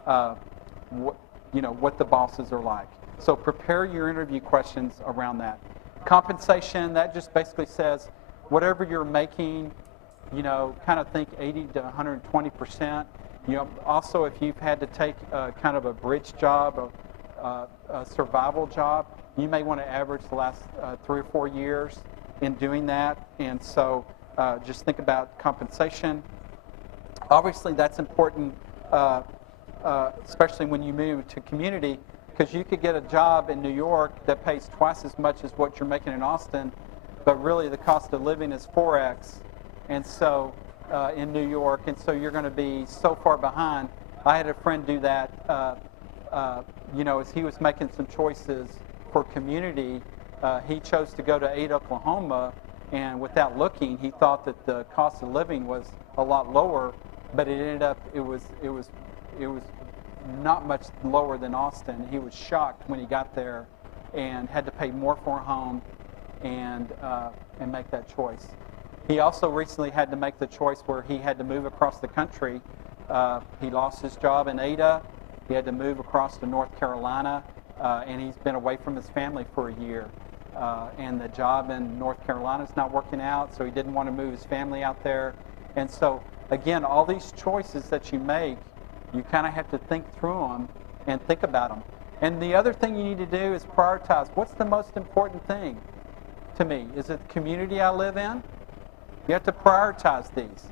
what the bosses are like. So prepare your interview questions around that. Compensation, that just basically says whatever you're making, kind of think 80 to 120%. Also if you've had to take kind of a bridge job, a survival job, you may want to average the last 3 or 4 years in doing that. And so just think about compensation. Obviously that's important, especially when you move to community, because you could get a job in New York that pays twice as much as what you're making in Austin, but really the cost of living is 4x, and so in New York, and so you're going to be so far behind. I had a friend do that, as he was making some choices for community. He chose to go to Ada, Oklahoma, and without looking, he thought that the cost of living was a lot lower, but it ended up it was not much lower than Austin. He was shocked when he got there and had to pay more for a home and make that choice. He also recently had to make the choice where he had to move across the country. He lost his job in Ada. He had to move across to North Carolina, and he's been away from his family for a year. And the job in North Carolina is not working out, so he didn't want to move his family out there. And so, again, all these choices that you make, you kind of have to think through them and think about them. And the other thing you need to do is prioritize. What's the most important thing to me? Is it the community I live in? You have to prioritize these.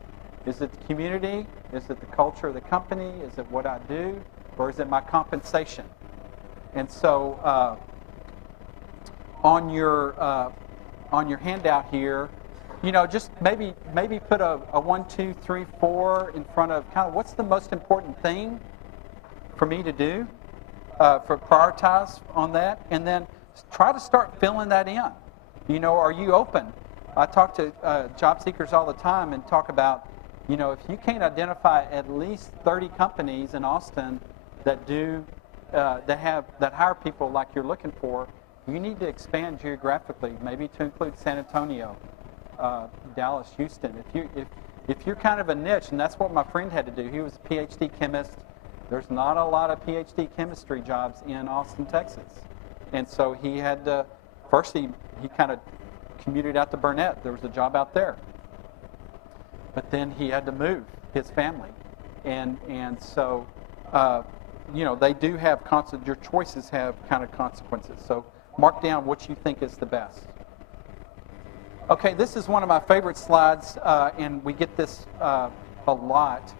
Is it the community? Is it the culture of the company? Is it what I do? Or is it my compensation? And so on your handout here, just maybe put a 1, 2, 3, 4 in front of kind of what's the most important thing for me to do, for prioritize on that, and then try to start filling that in. Are you open? I talk to job seekers all the time and talk about, if you can't identify at least 30 companies in Austin that hire people like you're looking for, you need to expand geographically, maybe to include San Antonio, Dallas, Houston. If you're kind of a niche, and that's what my friend had to do. He was a PhD chemist. There's not a lot of PhD chemistry jobs in Austin, Texas, and so he had to. First, he kind of commuted out to Burnett. There was a job out there, but then he had to move his family, and so they do have your choices have kind of consequences. So mark down what you think is the best. Okay, this is one of my favorite slides, and we get this a lot.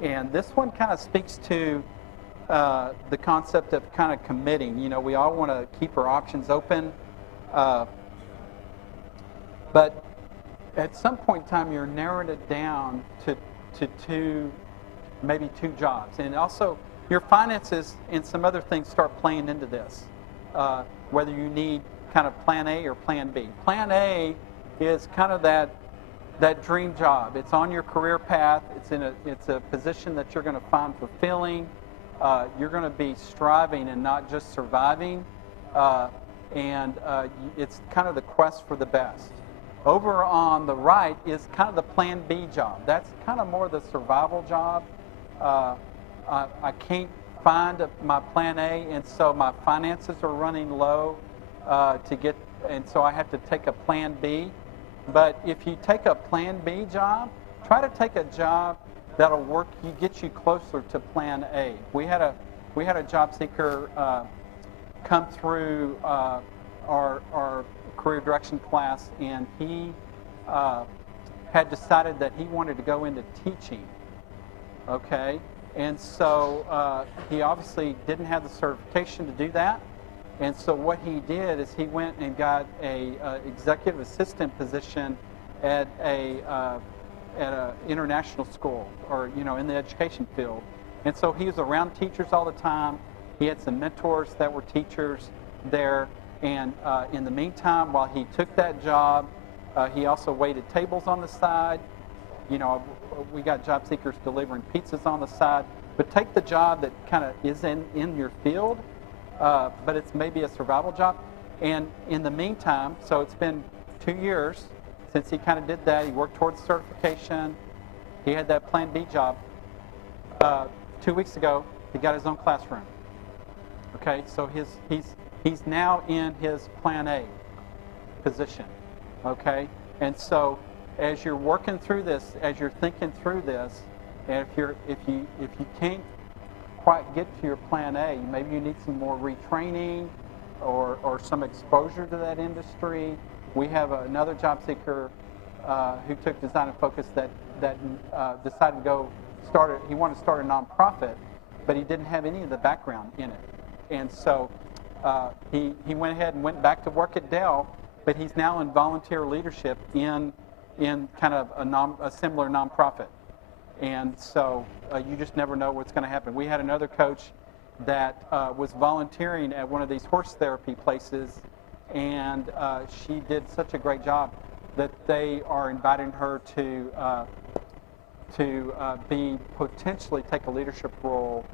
And this one kind of speaks to the concept of kind of committing. We all want to keep our options open, but at some point in time, you're narrowing it down to maybe two jobs. And also, your finances and some other things start playing into this, whether you need kind of plan A or plan B. Plan A is kind of that dream job. It's on your career path. It's a position that you're going to find fulfilling. You're going to be striving and not just surviving. It's kind of the quest for the best. Over on the right is kind of the plan B job. That's kind of more the survival job. I can't find my plan A, and so my finances are running low and so I have to take a plan B. But if you take a plan B job, try to take a job that'll get you closer to plan A. We had a job seeker come through our career direction class, and he had decided that he wanted to go into teaching. Okay, and so he obviously didn't have the certification to do that. And so what he did is he went and got a executive assistant position at a international school, or in the education field. And so he was around teachers all the time. He had some mentors that were teachers there. And in the meantime, while he took that job, he also waited tables on the side. We got job seekers delivering pizzas on the side. But take the job that kind of is in your field, but it's maybe a survival job. And in the meantime, so it's been 2 years since he kind of did that. He worked towards certification. He had that plan B job. 2 weeks ago, he got his own classroom. Okay, so he's now in his plan A position. Okay, and so as you're working through this, as you're thinking through this, and if you can't quite get to your plan A, maybe you need some more retraining or some exposure to that industry. We have another job seeker who took Design and Focus that decided to he wanted to start a nonprofit, but he didn't have any of the background in it. And so he went ahead and went back to work at Dell, but he's now in volunteer leadership in kind of a similar nonprofit. And so you just never know what's going to happen. We had another coach that was volunteering at one of these horse therapy places, and she did such a great job that they are inviting her to potentially take a leadership role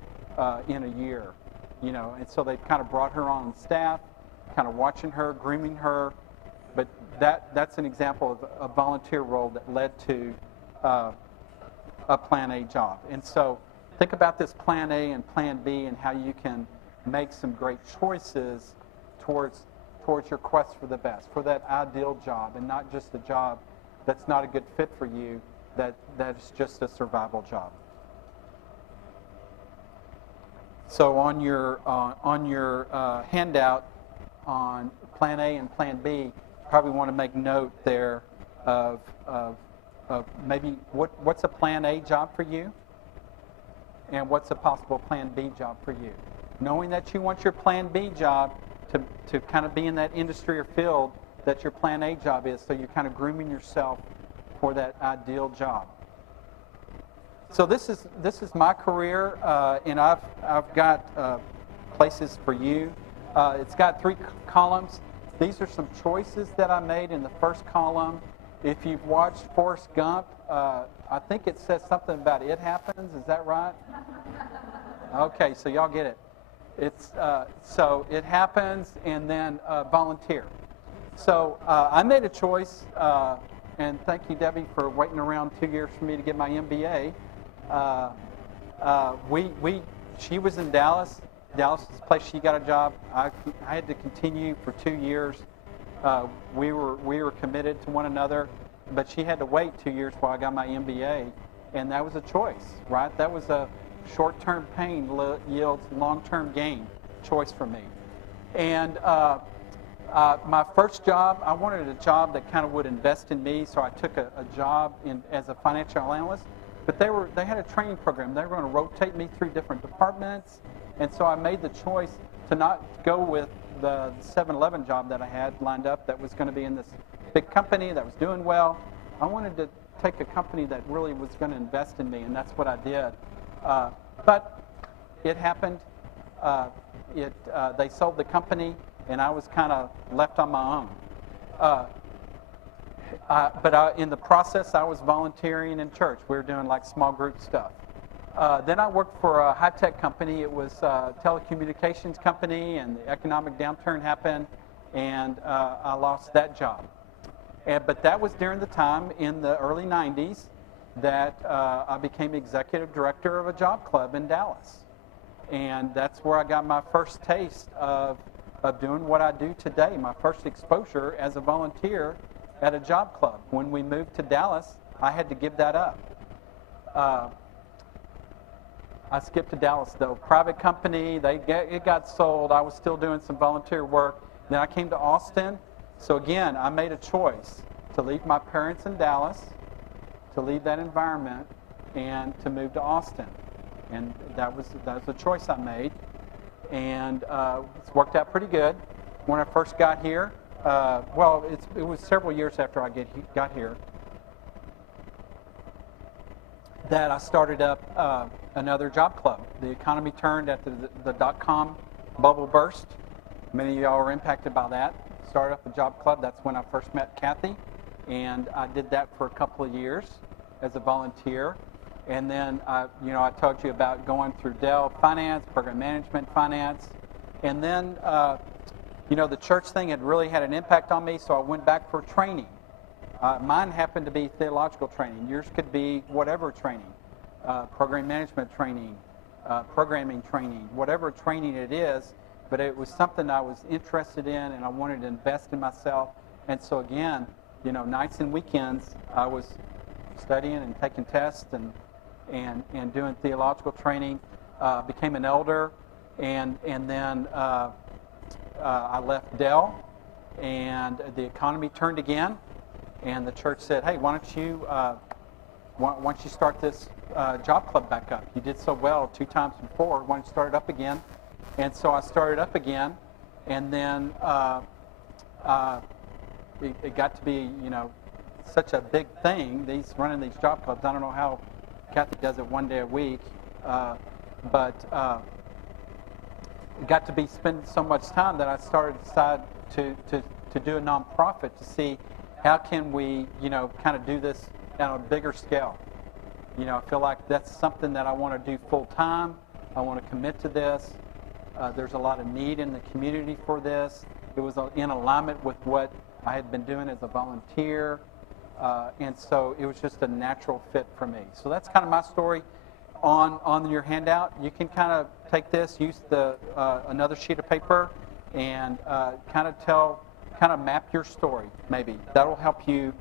in a year, you know. And so they kind of brought her on staff, kind of watching her, grooming her. But that's an example of a volunteer role that led to a Plan A job. And so think about this Plan A and Plan B and how you can make some great choices towards your quest for the best, for that ideal job, and not just a job that's not a good fit for you, that's just a survival job. So on your handout on Plan A and Plan B, you probably want to make note there of maybe what's a Plan A job for you, and what's a possible Plan B job for you. Knowing that you want your Plan B job to kind of be in that industry or field that your Plan A job is, so you're kind of grooming yourself for that ideal job. So this is my career, and I've got places for you. It's got 3 columns. These are some choices that I made in the first column. If you've watched Forrest Gump, I think it says something about it happens. Is that right? Okay, so y'all get it. It's so it happens, and then volunteer. So I made a choice, and thank you, Debbie, for waiting around 2 years for me to get my MBA. She was in Dallas. Dallas is the place she got a job. I had to continue for 2 years. We were committed to one another, but she had to wait 2 years while I got my MBA, and that was a choice, right? That was a short-term pain yields long-term gain choice for me. And my first job, I wanted a job that kind of would invest in me, so I took a job as a financial analyst. But they had a training program. They were going to rotate me through different departments, and so I made the choice to not go with the 7-Eleven job that I had lined up that was going to be in this big company that was doing well. I wanted to take a company that really was going to invest in me, and that's what I did. But it happened. They sold the company, and I was kind of left on my own. But in the process, I was volunteering in church. We were doing like small group stuff. Then I worked for a high-tech company. It was a telecommunications company, and the economic downturn happened, and I lost that job. But that was during the time in the early 90s that I became executive director of a job club in Dallas. And that's where I got my first taste of doing what I do today, my first exposure as a volunteer at a job club. When we moved to Dallas, I had to give that up. I skipped to Dallas, though. Private company, it got sold. I was still doing some volunteer work. Then I came to Austin. So again, I made a choice to leave my parents in Dallas, to leave that environment, and to move to Austin. And that was the choice I made. And it's worked out pretty good. When I first got here, it was several years after I got here that I started up another job club. The economy turned after the dot-com bubble burst. Many of y'all were impacted by that. Started up a job club. That's when I first met Kathy, and I did that for a couple of years as a volunteer. And then I told you about going through Dell Finance, Program Management Finance, and then the church thing had really had an impact on me, so I went back for training. Mine happened to be theological training. Yours could be whatever training, program management training, programming training, whatever training it is, but it was something I was interested in, and I wanted to invest in myself. And so again, nights and weekends, I was studying and taking tests and doing theological training. Became an elder, and then I left Dell, and the economy turned again, and the church said, "Hey, why don't you start this job club back up? You did so well 2 times before. Why don't you start it up again?" And so I started up again, and then it got to be such a big thing. Running these job clubs. I don't know how Kathy does it 1 day a week, but it got to be spending so much time that I decided to do a nonprofit to see how can we kind of do this on a bigger scale. I feel like that's something that I want to do full time, I want to commit to this. There's a lot of need in the community for this. It was in alignment with what I had been doing as a volunteer. And so it was just a natural fit for me. So that's kind of my story. On your handout, you can kind of take this, use another sheet of paper, and kind of map your story, maybe. That'll help you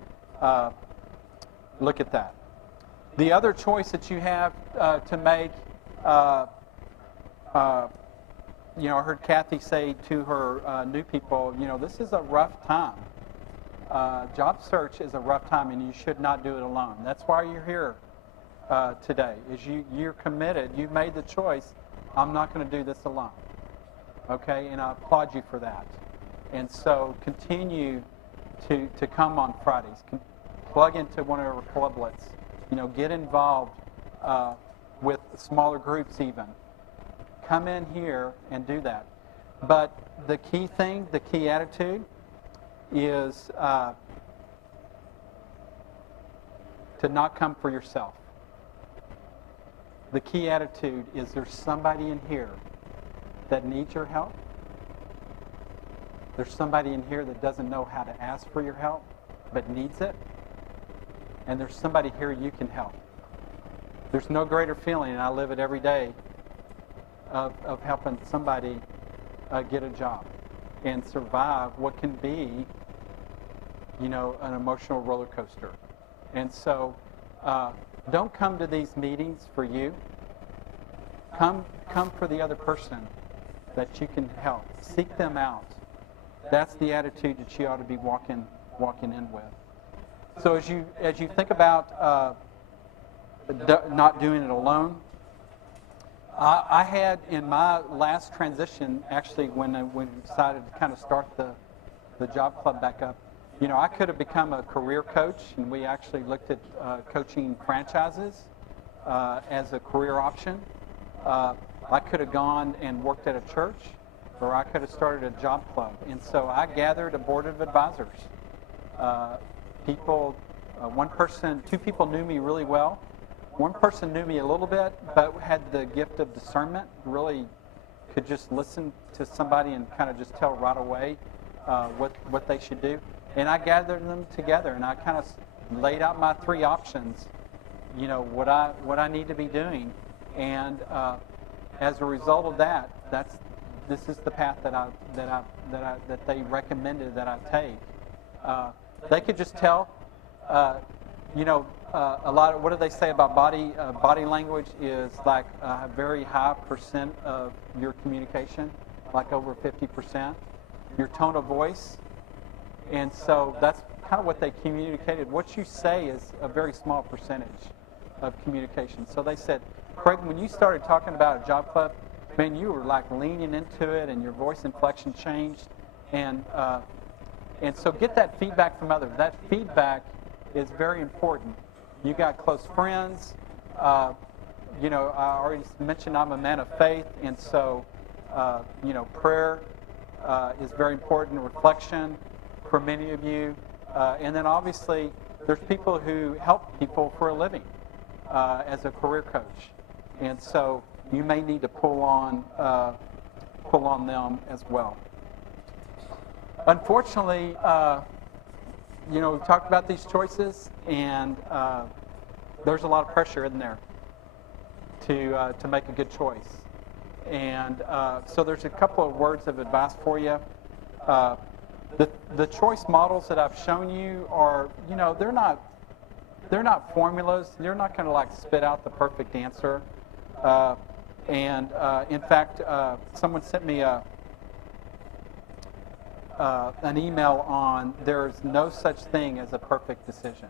look at that. The other choice that you have to make, I heard Kathy say to her new people, this is a rough time. Job search is a rough time, and you should not do it alone. That's why you're here today. You're committed. You've made the choice. I'm not going to do this alone. Okay, and I applaud you for that. And so continue to come on Fridays. Plug into one of our clublets. Get involved with smaller groups even. Come in here and do that. But the key thing, the key attitude is to not come for yourself. The key attitude is there's somebody in here that needs your help. There's somebody in here that doesn't know how to ask for your help but needs it. And there's somebody here you can help. There's no greater feeling, and I live it every day, of helping somebody get a job and survive what can be, an emotional roller coaster. And so don't come to these meetings for you. Come for the other person that you can help. Seek them out. That's the attitude that you ought to be walking in with. So as you think about not doing it alone, I had in my last transition, actually, when we decided to kind of start the job club back up, I could have become a career coach, and we actually looked at coaching franchises as a career option. I could have gone and worked at a church, or I could have started a job club. And so I gathered a board of advisors. Two people knew me really well. One person knew me a little bit, but had the gift of discernment, really could just listen to somebody and kind of just tell right away what they should do. And I gathered them together, and I kind of laid out my three options, what I need to be doing. And as a result of that, this is the path that they recommended that I take. They could just tell, a lot of, what do they say about body language is like a very high percent of your communication, like over 50%. Your tone of voice. And so that's kind of what they communicated. What you say is a very small percentage of communication. So they said, Craig, when you started talking about a job club, man, you were like leaning into it, and your voice inflection changed. And so get that feedback from others. That feedback is very important. You got close friends. I already mentioned I'm a man of faith, and so prayer is very important. Reflection for many of you, and then obviously there's people who help people for a living as a career coach, and so you may need to pull on them as well. Unfortunately, we've talked about these choices, and there's a lot of pressure in there to make a good choice. And so there's a couple of words of advice for you. The choice models that I've shown you are, they're not formulas. They're not going to like spit out the perfect answer. In fact, someone sent me an email on there's no such thing as a perfect decision.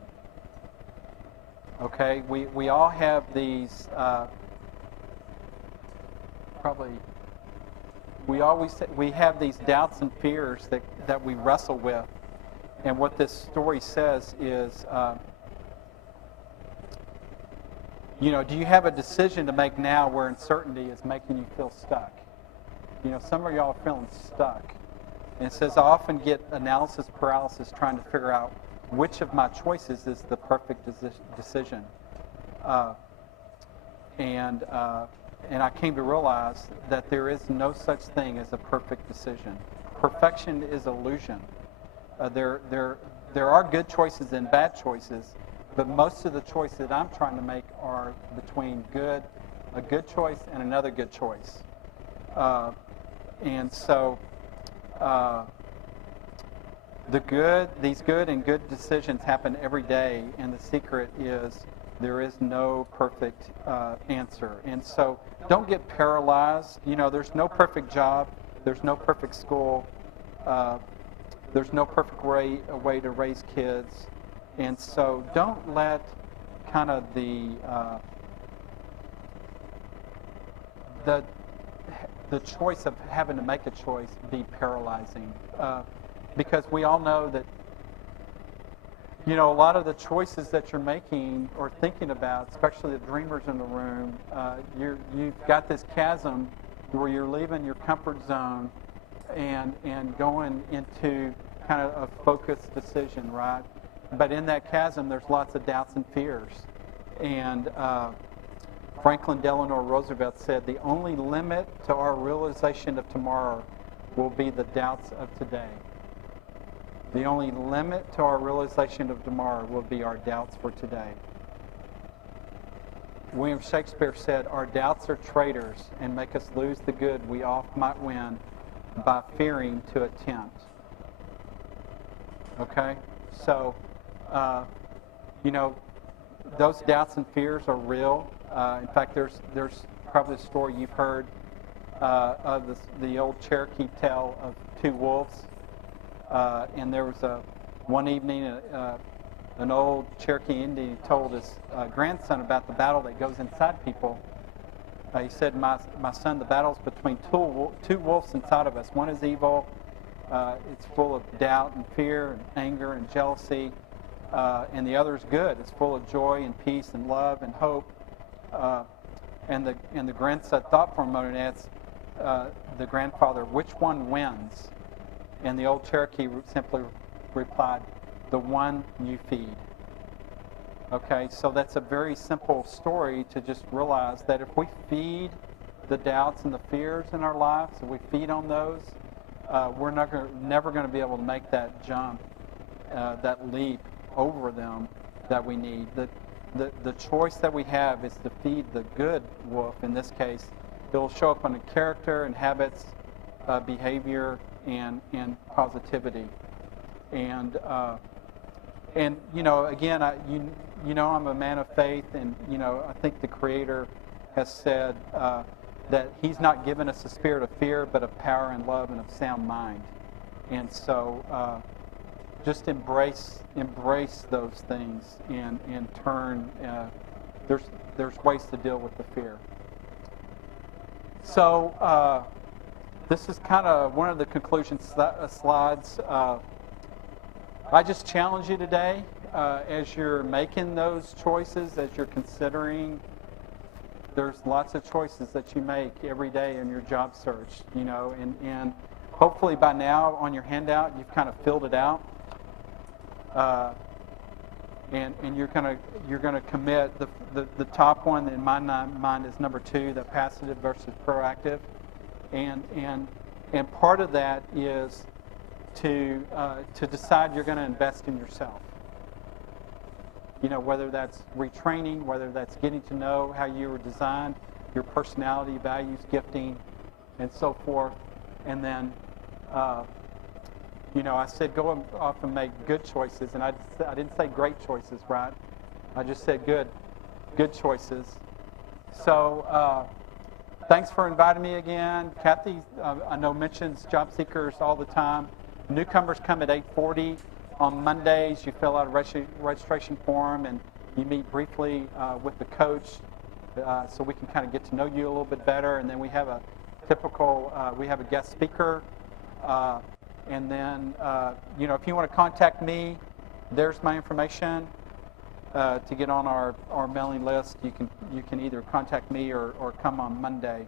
Okay, we all have these we have these doubts and fears that we wrestle with, and what this story says is, do you have a decision to make now where uncertainty is making you feel stuck? Some of y'all are feeling stuck. And it says, I often get analysis paralysis trying to figure out which of my choices is the perfect decision. and I came to realize that there is no such thing as a perfect decision. Perfection is illusion. There are good choices and bad choices, but most of the choices that I'm trying to make are between a good choice and another good choice. And so these good and good decisions happen every day, and the secret is there is no perfect answer. And so don't get paralyzed. There's no perfect job. There's no perfect school. There's no perfect way to raise kids. And so don't let kind of the choice of having to make a choice be paralyzing. Because we all know that, a lot of the choices that you're making or thinking about, especially the dreamers in the room, you've got this chasm where you're leaving your comfort zone and going into kind of a focused decision, right? But in that chasm, there's lots of doubts and fears. And Franklin Delano Roosevelt said, the only limit to our realization of tomorrow will be the doubts of today. The only limit to our realization of tomorrow will be our doubts for today. William Shakespeare said, our doubts are traitors and make us lose the good we oft might win by fearing to attempt. Okay? So, those doubts and fears are real. In fact, there's probably a story you've heard of the old Cherokee tale of two wolves. And there was one evening, an old Cherokee Indian told his grandson about the battle that goes inside people. He said, my son, the battle's between two wolves inside of us. One is evil. It's full of doubt and fear and anger and jealousy. And the other is good. It's full of joy and peace and love and hope. And the grandson thought for a moment and asked the grandfather, which one wins? And the old Cherokee simply replied, the one you feed. Okay, so that's a very simple story to just realize that if we feed the doubts and the fears in our lives, if we feed on those, we're never going to be able to make that jump, that leap over them that we need. The choice that we have is to feed the good wolf. In this case, it will show up on the character and habits, behavior, and positivity. And again, I'm a man of faith, and I think the Creator has said that He's not given us a spirit of fear, but of power and love and of sound mind. And so just embrace those things and turn. There's ways to deal with the fear. So this is kind of one of the conclusion slides. I just challenge you today as you're making those choices, as you're considering. There's lots of choices that you make every day in your job search, and hopefully by now on your handout you've kind of filled it out, and you're gonna commit. The top one in my mind is number 2, the passive versus proactive, and part of that is to decide you're going to invest in yourself. Whether that's retraining, whether that's getting to know how you were designed, your personality, values, gifting, and so forth. And then, I said go off and make good choices, and I didn't say great choices, right? I just said good choices. So thanks for inviting me again. Kathy, I know, mentions job seekers all the time. Newcomers come at 8:40 on Mondays. You fill out a registration form and you meet briefly with the coach so we can kind of get to know you a little bit better. And then we have a we have a guest speaker. And then, if you want to contact me, there's my information to get on our mailing list. You can either contact me or come on Monday.